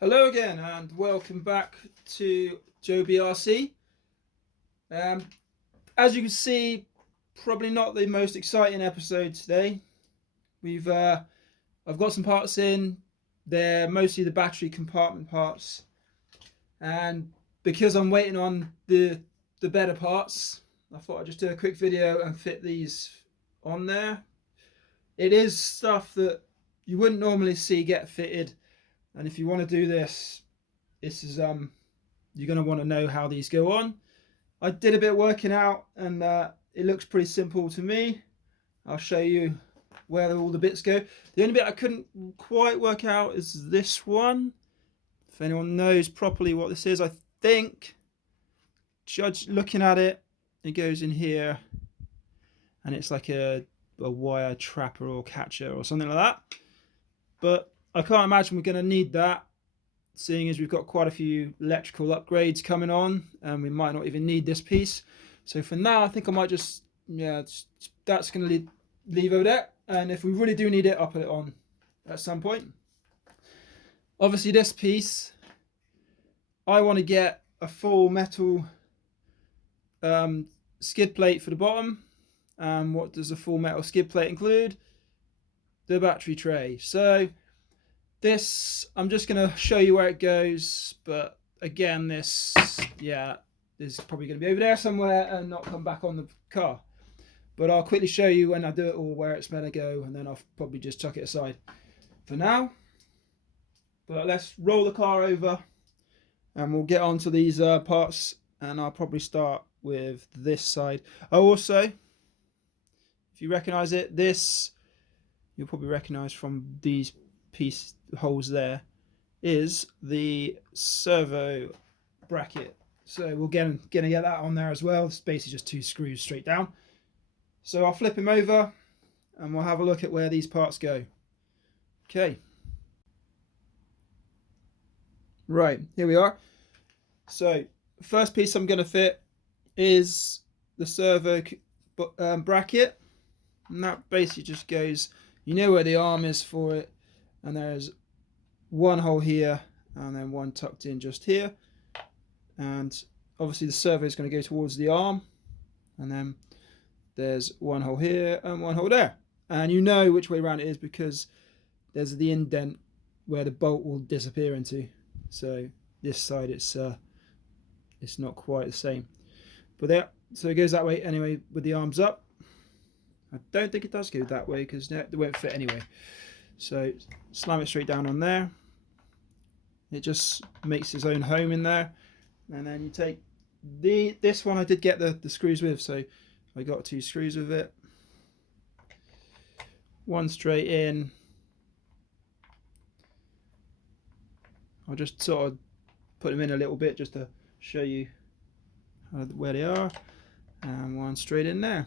Hello again and welcome back to Joe BRC. As you can see, probably not the most exciting episode today. I've got some parts in. They're mostly the battery compartment parts, and because I'm waiting on the better parts, I thought I'd just do a quick video and fit these on there. It is stuff that you wouldn't normally see get fitted, and if you want to do this is you're going to want to know how these go on. I did a bit of working out and it looks pretty simple to me. I'll show you where all the bits go. The only bit I couldn't quite work out is this one. If anyone knows properly what this is, I think, judge looking at it, it goes in here and it's like a wire trapper or catcher or something like that. But I can't imagine we're going to need that, seeing as we've got quite a few electrical upgrades coming on and we might not even need this piece. So for now I think I might just, that's going to leave over there, and if we really do need it I'll put it on at some point. Obviously this piece, I want to get a full metal skid plate for the bottom. What does a full metal skid plate include? The battery tray. So this, I'm just going to show you where it goes, but again this is probably going to be over there somewhere and not come back on the car. But I'll quickly show you when I do it all where it's meant to go, and then I'll probably just chuck it aside for now. But let's roll the car over and we'll get on to these parts, and I'll probably start with this side. Oh, also, if you recognise it, this you'll probably recognise from these piece holes there, is the servo bracket. So we're gonna get that on there as well. It's basically just two screws straight down. So I'll flip him over and we'll have a look at where these parts go. Okay. Right, here we are. So first piece I'm going to fit is the servo bracket, and that basically just goes, you know where the arm is for it, and there's one hole here and then one tucked in just here, and obviously the servo is going to go towards the arm, and then there's one hole here and one hole there, and you know which way around it is because there's the indent where the bolt will disappear into. So this side it's not quite the same, but there, so it goes that way anyway with the arms up. I don't think it does go that way because it won't fit anyway. So slam it straight down on there. It just makes its own home in there, and then you take this one. I did get the screws with, so I got two screws with it. One straight in. I'll just sort of put them in a little bit just to show you where they are, and one straight in there.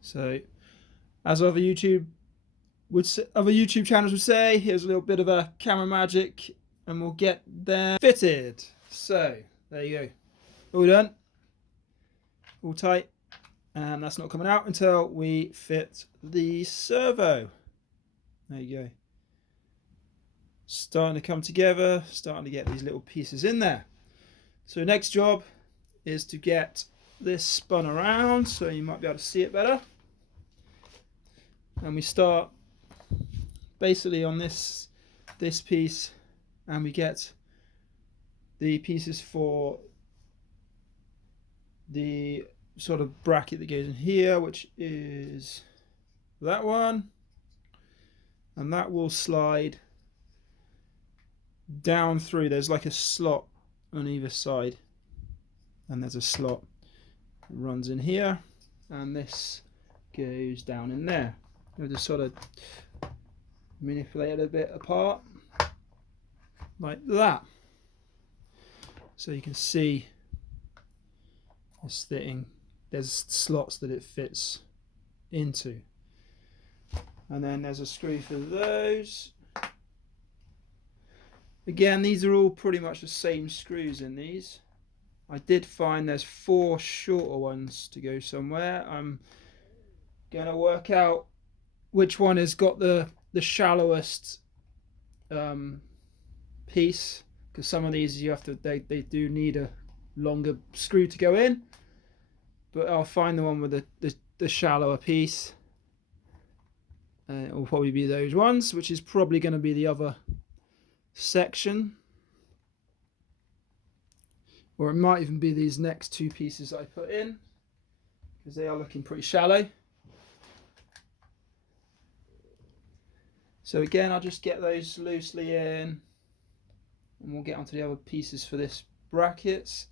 So, as other YouTube channels would say, here's a little bit of a camera magic, and we'll get them fitted. So there you go, all done, all tight, and that's not coming out until we fit the servo. There you go, starting to come together, starting to get these little pieces in there. So next job is to get this spun around so you might be able to see it better. And we start basically on this piece, and we get the pieces for the sort of bracket that goes in here, which is that one, and that will slide down through. There's like a slot on either side, and there's a slot that runs in here, and this goes down in there. I'll just sort of manipulate it a bit apart like that, so you can see it's fitting. There's slots that it fits into, and then there's a screw for those. Again, these are all pretty much the same screws in these. I did find there's 4 shorter ones to go somewhere. I'm gonna work out which one has got the shallowest piece, because some of these you have to they do need a longer screw to go in, but I'll find the one with the shallower piece. It will probably be those ones, which is probably going to be the other section, or it might even be these next 2 pieces I put in, because they are looking pretty shallow. So again, I'll just get those loosely in, and we'll get onto the other pieces for this brackets.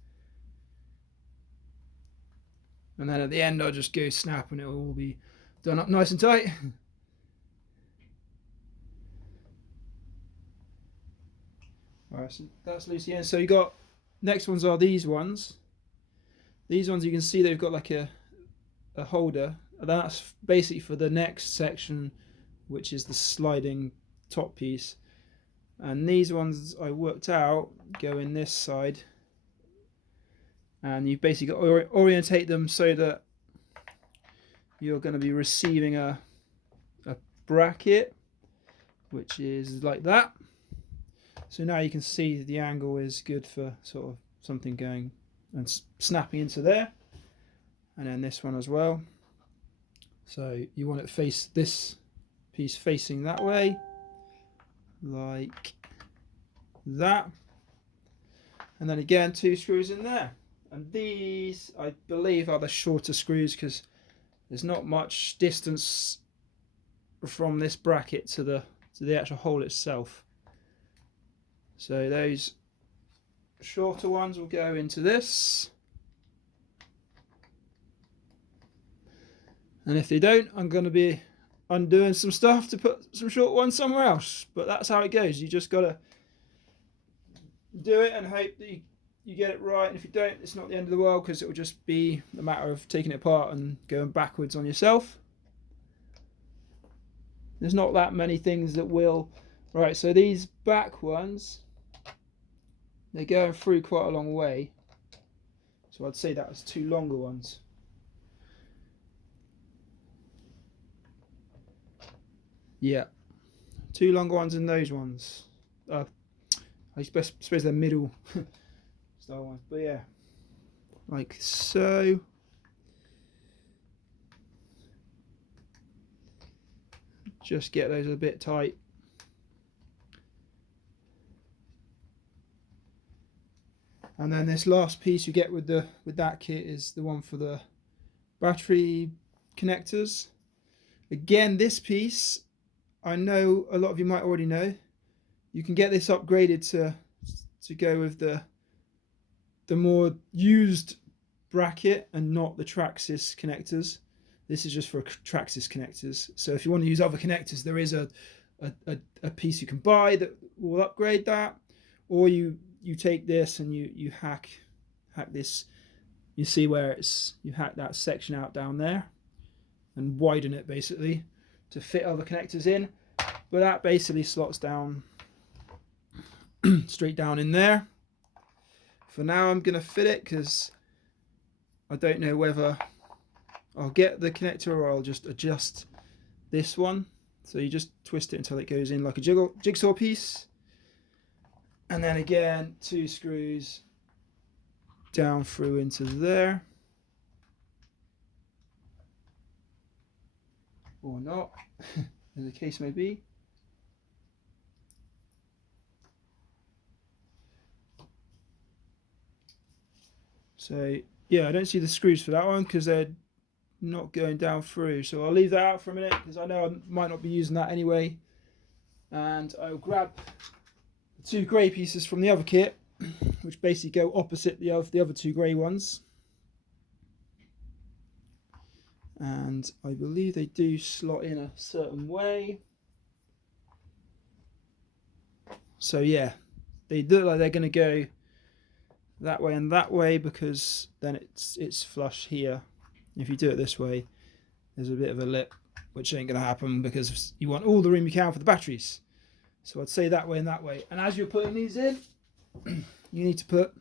And then at the end, I'll just go snap and it will all be done up nice and tight. Alright, so that's loosely in. So you got, next ones are these ones. These ones you can see they've got like a holder. And that's basically for the next section, which is the sliding top piece. And these ones I worked out go in this side. And you basically got to orientate them so that you're going to be receiving a bracket, which is like that. So now you can see the angle is good for sort of something going and snapping into there. And then this one as well. So you want it face this piece facing that way, like that. And then again, 2 screws in there. And these, I believe, are the shorter screws, because there's not much distance from this bracket to the actual hole itself. So those shorter ones will go into this. And if they don't, I'm going to be undoing some stuff to put some short ones somewhere else. But that's how it goes. You just got to do it and hope that you get it right. And if you don't, it's not the end of the world, because it will just be a matter of taking it apart and going backwards on yourself. There's not that many things that will. Right, so these back ones, they're going through quite a long way. So I'd say that was 2 longer ones. Yeah, 2 longer ones and those ones. I suppose they're middle style ones, but yeah, like so. Just get those a bit tight. And then this last piece you get with that kit is the one for the battery connectors. Again, this piece, I know a lot of you might already know. You can get this upgraded to go with the more used bracket and not the Traxxas connectors. This is just for Traxxas connectors. So if you want to use other connectors, there is a piece you can buy that will upgrade that, or you take this and you hack this. You see where you hack that section out down there and widen it basically to fit other connectors in. But that basically slots down straight down in there. For now, I'm going to fit it because I don't know whether I'll get the connector or I'll just adjust this one. So you just twist it until it goes in like a jigsaw piece. And then again, 2 screws down through into there. Or not, as the case may be. So yeah, I don't see the screws for that one because they're not going down through. So I'll leave that out for a minute because I know I might not be using that anyway. And I'll grab the 2 grey pieces from the other kit, which basically go opposite the other 2 grey ones. And I believe they do slot in a certain way. So yeah, they look like they're going to go that way and that way, because then it's flush here. If you do it this way, there's a bit of a lip, which ain't going to happen because you want all the room you can for the batteries. So I'd say that way and that way. And as you're putting these in, you need to put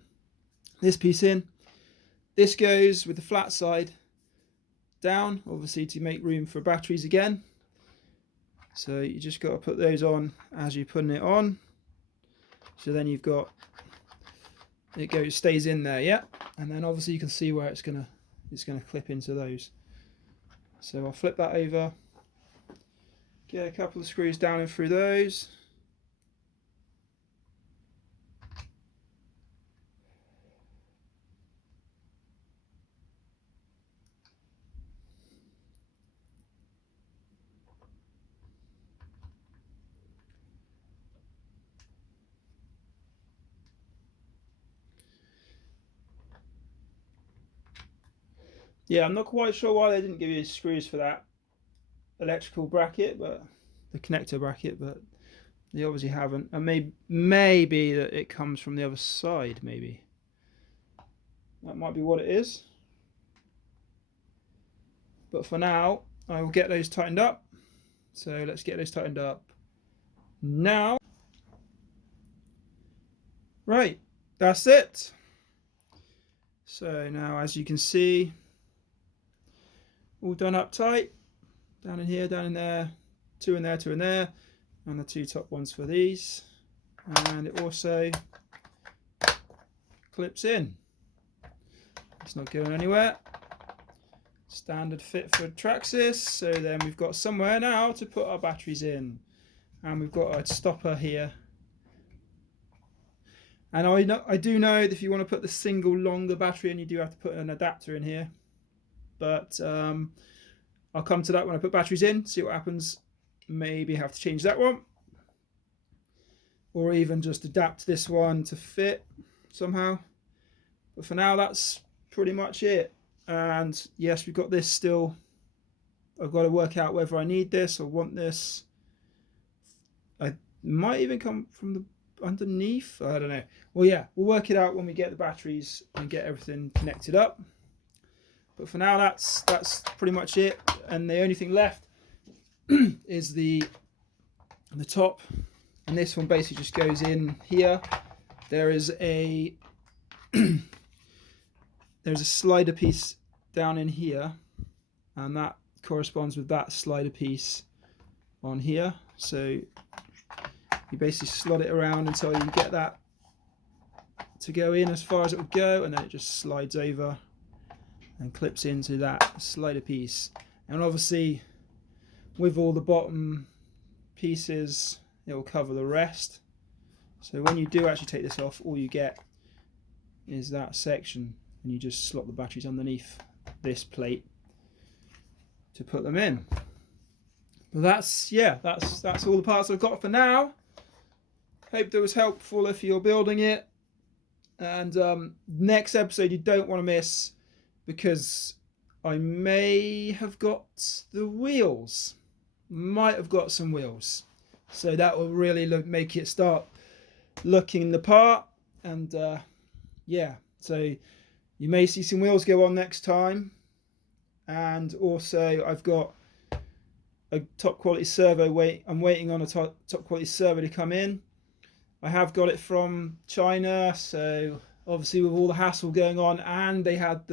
this piece in. This goes with the flat side down, obviously to make room for batteries again. So you just got to put those on as you're putting it on. So then you've got, it stays in there, yeah. And then obviously you can see where it's gonna clip into those. So I'll flip that over, get a couple of screws down and through those. Yeah, I'm not quite sure why they didn't give you screws for that electrical bracket, but the connector bracket, but they obviously haven't. And maybe that it comes from the other side, maybe. That might be what it is. But for now, I will get those tightened up. So let's get those tightened up now. Right, that's it. So now, as you can see, all done up tight. Down in here, down in there, two in there, two in there, and the two top ones for these. And it also clips in. It's not going anywhere. Standard fit for Traxxas. So then we've got somewhere now to put our batteries in. And we've got a stopper here. And I do know that if you want to put the single longer battery in, you do have to put an adapter in here. But I'll come to that when I put batteries in, see what happens. Maybe have to change that one. Or even just adapt this one to fit somehow. But for now, that's pretty much it. And yes, we've got this still. I've got to work out whether I need this or want this. I might even come from the underneath. I don't know. Well, yeah, we'll work it out when we get the batteries and get everything connected up. But for now, that's pretty much it. And the only thing left is the top. And this one basically just goes in here. There is a there's a slider piece down in here, and that corresponds with that slider piece on here. So you basically slot it around until you get that to go in as far as it would go, and then it just slides over and clips into that slider piece. And obviously with all the bottom pieces, it will cover the rest. So when you do actually take this off, all you get is that section, and you just slot the batteries underneath this plate to put them in. But that's all the parts I've got for now. Hope that was helpful if you're building it. And next episode you don't want to miss, because I may have got the wheels. Might have got some wheels. So that will really make it start looking the part. And yeah, so you may see some wheels go on next time. And also I've got a top quality servo I'm waiting on a top quality servo to come in. I have got it from China, so obviously with all the hassle going on, and they had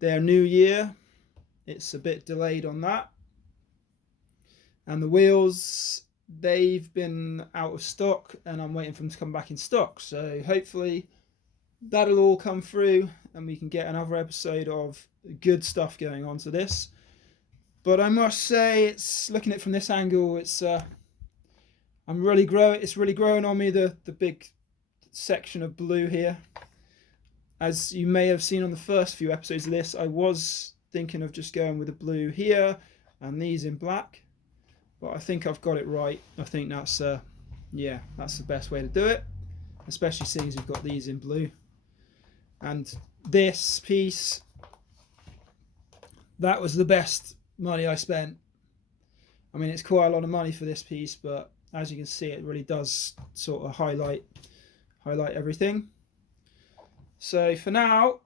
their new year, it's a bit delayed on that. And the wheels, they've been out of stock, and I'm waiting for them to come back in stock. So hopefully that'll all come through and we can get another episode of good stuff going on to this. But I must say, it's looking at it from this angle, it's really growing on me, the big section of blue here. As you may have seen on the first few episodes of this, I was thinking of just going with the blue here and these in black, but I think I've got it right. I think that's yeah, that's the best way to do it, especially seeing as you've got these in blue. And this piece, that was the best money I spent. I mean, it's quite a lot of money for this piece, but as you can see, it really does sort of highlight everything. So for now,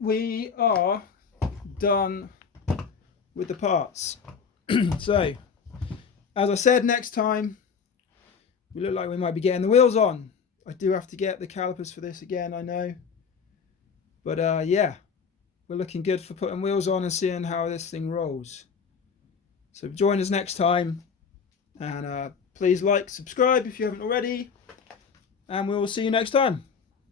we are done with the parts. So, as I said, next time, we look like we might be getting the wheels on. I do have to get the calipers for this again, I know. But yeah, we're looking good for putting wheels on and seeing how this thing rolls. So join us next time, and please like, subscribe if you haven't already, and we will see you next time.